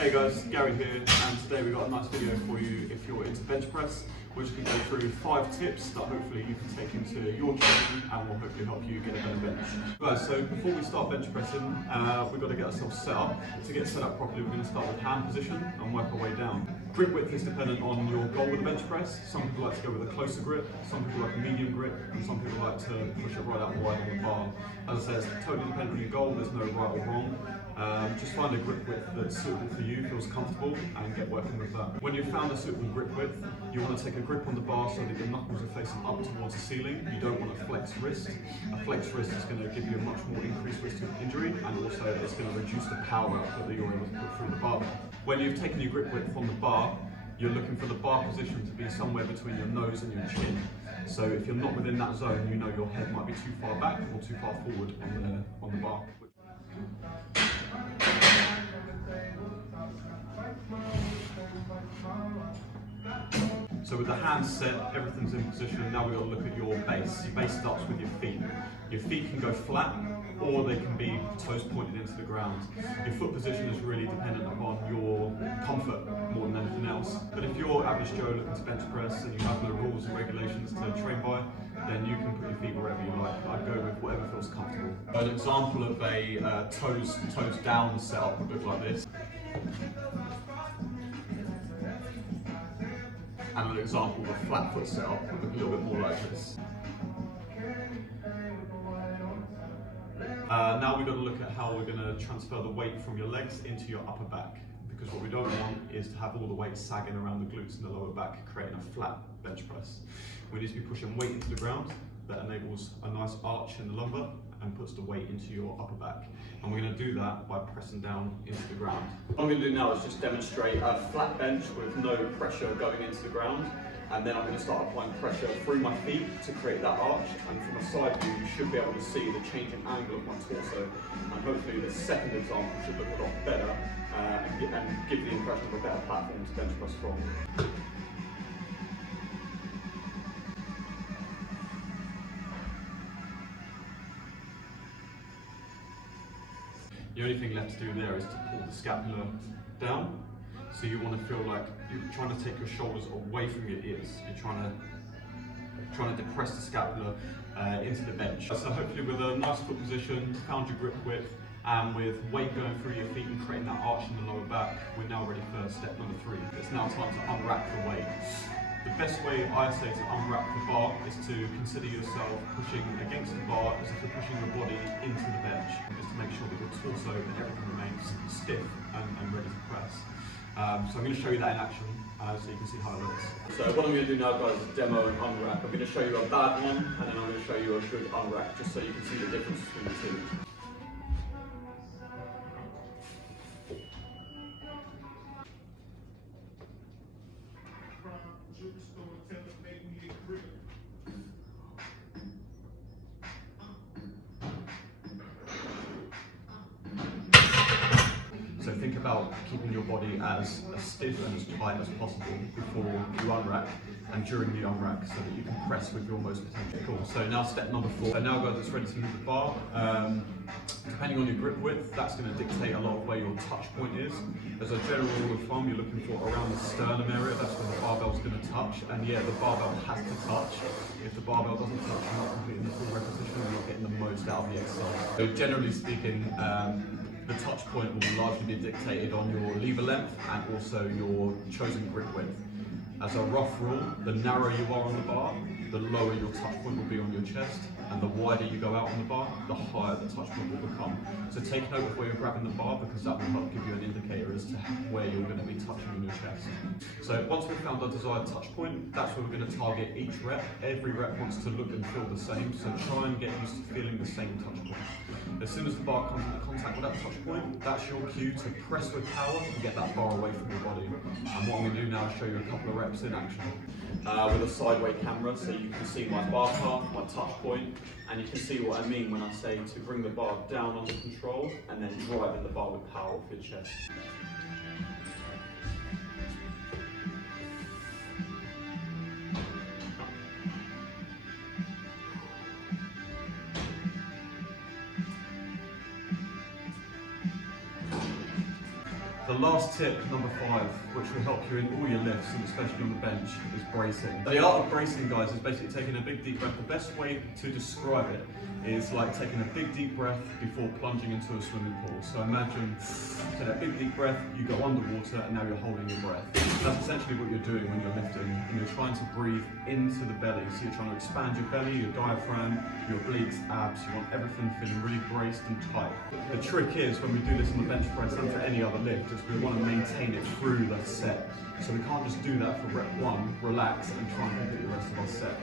Hey guys, Gary here, and today we've got a nice video for you if you're into bench press, which can go through 5 tips that hopefully you can take into your training and will hopefully help you get a better bench. Guys, so before we start bench pressing, we've got to get ourselves set up. To get set up properly, we're going to start with hand position and work our way down. Grip width is dependent on your goal with the bench press. Some people like to go with a closer grip, some people like a medium grip, and some people like to push it right out wide on the bar. As I say, it's totally dependent on your goal, there's no right or wrong. Just find a grip width that's suitable for you, feels comfortable, and get working with that. When you've found a suitable grip width, you want to take a grip on the bar so that your knuckles are facing up towards the ceiling. You don't want a flexed wrist. A flexed wrist is going to give you a much more increased risk of injury, and also it's going to reduce the power output that you're able to put through the bar. When you've taken your grip width on the bar, you're looking for the bar position to be somewhere between your nose and your chin. So if you're not within that zone, you know your head might be too far back or too far forward on the bar. So with the hands set, everything's in position. Now we've got to look at your base. Your base starts with your feet. Your feet can go flat, or they can be toes pointed into the ground. Your foot position is really dependent upon your comfort more than anything else. But if you're average Joe looking to bench press and you have no rules and regulations to train by, then you can put your feet wherever you like. I'd go with whatever feels comfortable. An example of a toes down setup would look like this. And an example of a flat foot setup would look a little bit more like this. Now we've got to look at how we're going to transfer the weight from your legs into your upper back, because what we don't want is to have all the weight sagging around the glutes and the lower back, creating a flat bench press. We need to be pushing weight into the ground. That enables a nice arch in the lumbar and puts the weight into your upper back. And we're going to do that by pressing down into the ground. What I'm going to do now is just demonstrate a flat bench with no pressure going into the ground. And then I'm going to start applying pressure through my feet to create that arch. And from a side view, you should be able to see the changing angle of my torso. And hopefully the second example should look a lot better and give the impression of a better platform to bench press from. The only thing left to do there is to pull the scapula down. So you want to feel like you're trying to take your shoulders away from your ears. You're trying to depress the scapula into the bench. So hopefully with a nice foot position, found your grip width, and with weight going through your feet and creating that arch in the lower back, we're now ready for step number 3. It's now time to unwrap the weight. The best way I say to unwrap the bar is to consider yourself pushing against the bar as if you're pushing your body into the bench, just to make sure that your torso and everything remains stiff and ready to press. So I'm going to show you that in action so you can see how it looks. So what I'm going to do now, guys, is demo and unwrap. I'm going to show you a bad one and then I'm going to show you a good unwrap, just so you can see the difference between the two. So think about keeping your body as stiff and as tight as possible before you unrack and during the unrack, so that you can press with your most potential. Cool. So now step number 4. So now, guys, it's ready to move the bar. Depending on your grip width, that's going to dictate a lot of where your touch point is. As a general rule of thumb, you're looking for around the sternum area. That's where the barbell's going to touch. And yeah, the barbell has to touch. If the barbell doesn't touch, you're not completing the full repetition, you're not getting the most out of the exercise. So generally speaking, the touch point will largely be dictated on your lever length and also your chosen grip width. As a rough rule, the narrower you are on the bar, the lower your touch point will be on your chest, and the wider you go out on the bar, the higher the touch point will become. So take note of where you're grabbing the bar, because that will help give you an indicator as to where you're going to be touching on your chest. So once we've found our desired touch point, that's where we're going to target each rep. Every rep wants to look and feel the same, so try and get used to feeling the same touch point. As soon as the bar comes into contact with that touch point, that's your cue to press with power and get that bar away from your body. And what I'm going to do now is show you a couple of reps in action. With a sideway camera, so you can see my bar path, my touch point, and you can see what I mean when I say to bring the bar down under control and then driving the bar with power off your chest. The last tip, number 5, which will help you in all your lifts and especially on the bench, is bracing. The art of bracing, guys, is basically taking a big deep breath. The best way to describe it is like taking a big deep breath before plunging into a swimming pool. So imagine, take that big deep breath, you go underwater and now you're holding your breath. That's essentially what you're doing when you're lifting, and you're trying to breathe into the belly. So you're trying to expand your belly, your diaphragm, your obliques, abs. You want everything feeling really braced and tight. The trick is, when we do this on the bench press and for any other lift, is we want to maintain it through the set. So we can't just do that for rep 1, relax and try and complete the rest of our set.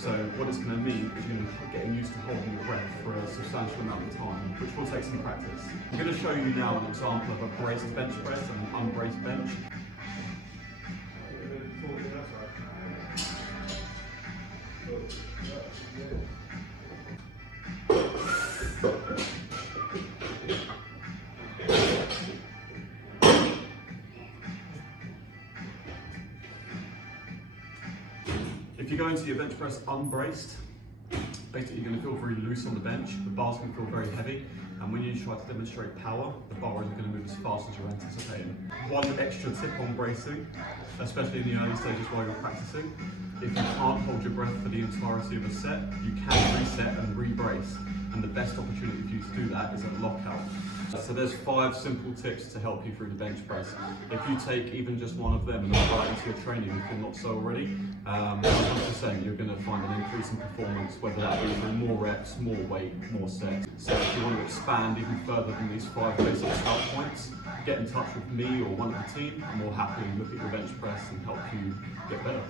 So what it's going to mean is you're going to get used to holding your breath for a substantial amount of time, which will take some practice. I'm going to show you now an example of a braced bench press and an unbraced bench. If you go into your bench press unbraced, basically you're going to feel very loose on the bench, the bar's going to feel very heavy, and when you try to demonstrate power, the bar isn't going to move as fast as you're anticipating. One extra tip on bracing, especially in the early stages while you're practicing, if you can't hold your breath for the entirety of a set, you can reset and re-brace, and the best opportunity for you to do that is at lockout. So there's 5 simple tips to help you through the bench press. If you take even just one of them and apply it into your training if you're not so already, I'm just saying you're going to find an increase in performance, whether that be through more reps, more weight, more sets. So if you want to expand even further than these 5 basic start points, get in touch with me or one of the team, and we'll happily look at your bench press and help you get better.